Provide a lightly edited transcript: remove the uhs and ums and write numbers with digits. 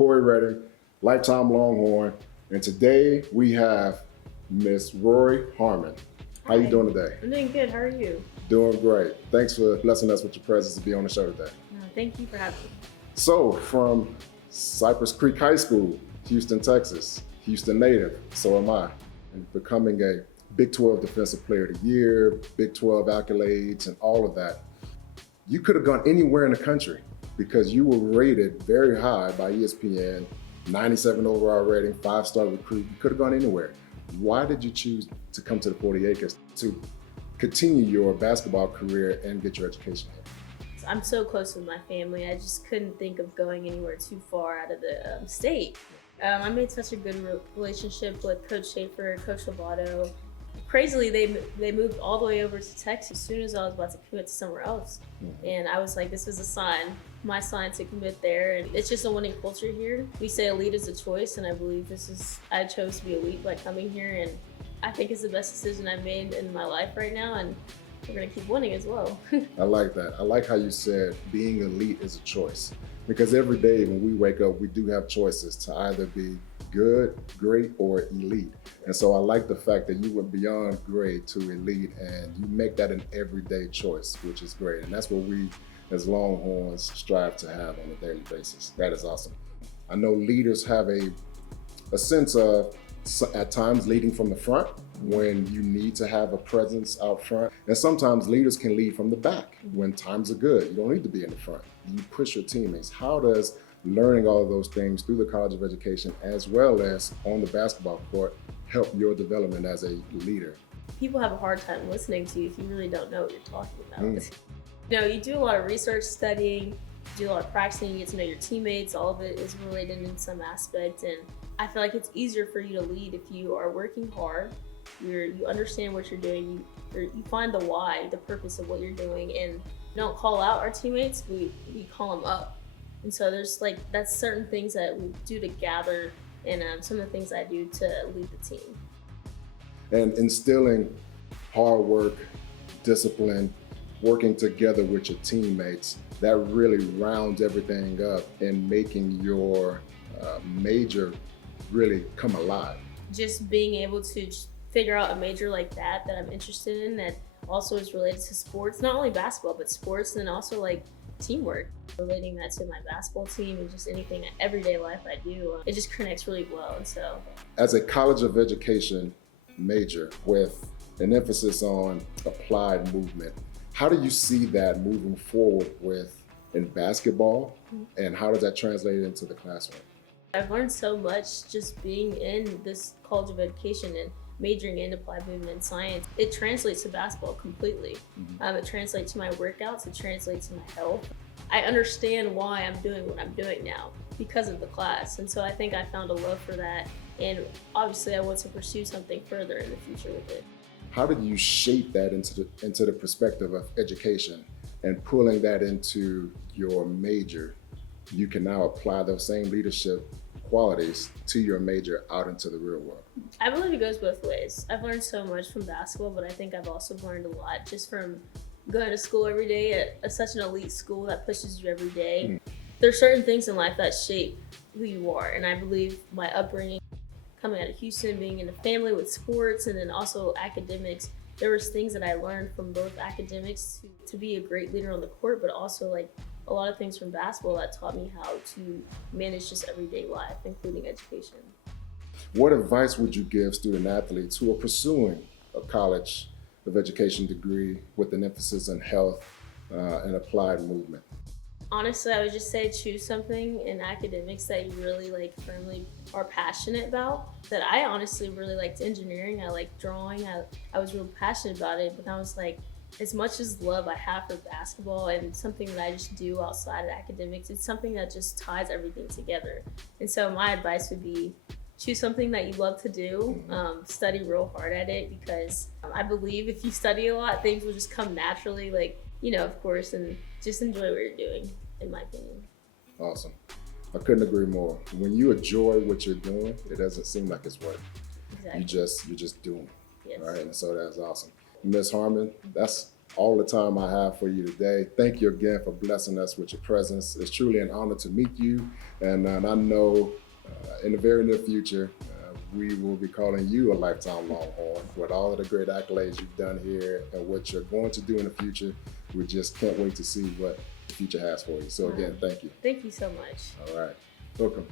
Cory Redding, lifetime Longhorn, and today we have Miss Rori Harmon. How you doing today? I'm doing good. How are you? Doing great. Thanks for blessing us with your presence to be on the show today. No, thank you for having me. So, from Cypress Creek High School, Houston, Texas, Houston native, so am I, and becoming a Big 12 Defensive Player of the Year, Big 12 accolades, and all of that. You could have gone anywhere in the country because you were rated very high by ESPN, 97 overall rating, 5-star recruit. You could have gone anywhere. Why did you choose to come to the 40 Acres to continue your basketball career and get your education here? I'm so close with my family. I just couldn't think of going anywhere too far out of the state. I made such a good relationship with Coach Schaefer, Coach Lovato. Crazily, they moved all the way over to Texas as soon as I was about to commit to somewhere else. And I was like, this was a sign, my sign to commit there. And it's just a winning culture here. We say elite is a choice, and I believe I chose to be elite by coming here. And I think it's the best decision I've made in my life right now. And we're gonna keep winning as well. I like that. I like how you said being elite is a choice. Because every day when we wake up, we do have choices to either be good, great, or elite. And so I like the fact that you went beyond great to elite, and you make that an everyday choice, which is great. And that's what we as Longhorns strive to have on a daily basis. That is awesome. I know leaders have a sense of, at times, leading from the front when you need to have a presence out front. And sometimes leaders can lead from the back when times are good. You don't need to be in the front. You push your teammates. How does learning all of those things through the College of Education as well as on the basketball court help your development as a leader? People have a hard time listening to you if you really don't know what you're talking about. You know, you do a lot of research, studying, you do a lot of practicing, you get to know your teammates. All of it is related in some aspect, and I feel like it's easier for you to lead if you are working hard, you understand what you're doing, you find the why, the purpose of what you're doing, and we don't call out our teammates, we call them up. And so that's certain things that we do to gather, and some of the things I do to lead the team. And instilling hard work, discipline, working together with your teammates, that really rounds everything up in making your major really come alive. Just being able to figure out a major like that I'm interested in, that also is related to sports, not only basketball, but sports, and also like teamwork. Relating that to my basketball team and just anything in everyday life I do, it just connects really well. And so, as a College of Education major with an emphasis on applied movement, how do you see that moving forward in basketball, and how does that translate into the classroom? I've learned so much just being in this College of Education and majoring in applied movement and science. It translates to basketball completely. It translates to my workouts, it translates to my health. I understand why I'm doing what I'm doing now because of the class. And so I think I found a love for that. And obviously I want to pursue something further in the future with it. How did you shape that into the perspective of education and pulling that into your major? You can now apply those same leadership qualities to your major out into the real world. I believe it goes both ways. I've learned so much from basketball, but I think I've also learned a lot just from going to school every day at such an elite school that pushes you every day. There's certain things in life that shape who you are, and I believe my upbringing, coming out of Houston, being in a family with sports and then also academics, there was things that I learned from both academics to be a great leader on the court, but also like a lot of things from basketball that taught me how to manage just everyday life, including education. What advice would you give student athletes who are pursuing a College of Education degree with an emphasis on health and applied movement? Honestly, I would just say choose something in academics that you really firmly are passionate about. That I honestly really liked engineering. I liked drawing. I was real passionate about it, but I was like, as much as love I have for basketball and something that I just do outside of academics, it's something that just ties everything together. And so my advice would be choose something that you love to do, study real hard at it, because I believe if you study a lot, things will just come naturally, of course, and just enjoy what you're doing, in my opinion. Awesome. I couldn't agree more. When you enjoy what you're doing, it doesn't seem like it's work. Exactly. You're just doing it. Yes. Right? And so that's awesome. Ms. Harmon, that's all the time I have for you today. Thank you again for blessing us with your presence. It's truly an honor to meet you, and I know in the very near future, we will be calling you a lifetime Longhorn with all of the great accolades you've done here and what you're going to do in the future. We just can't wait to see what the future has for you. So again, thank you. Thank you so much. All right. Welcome.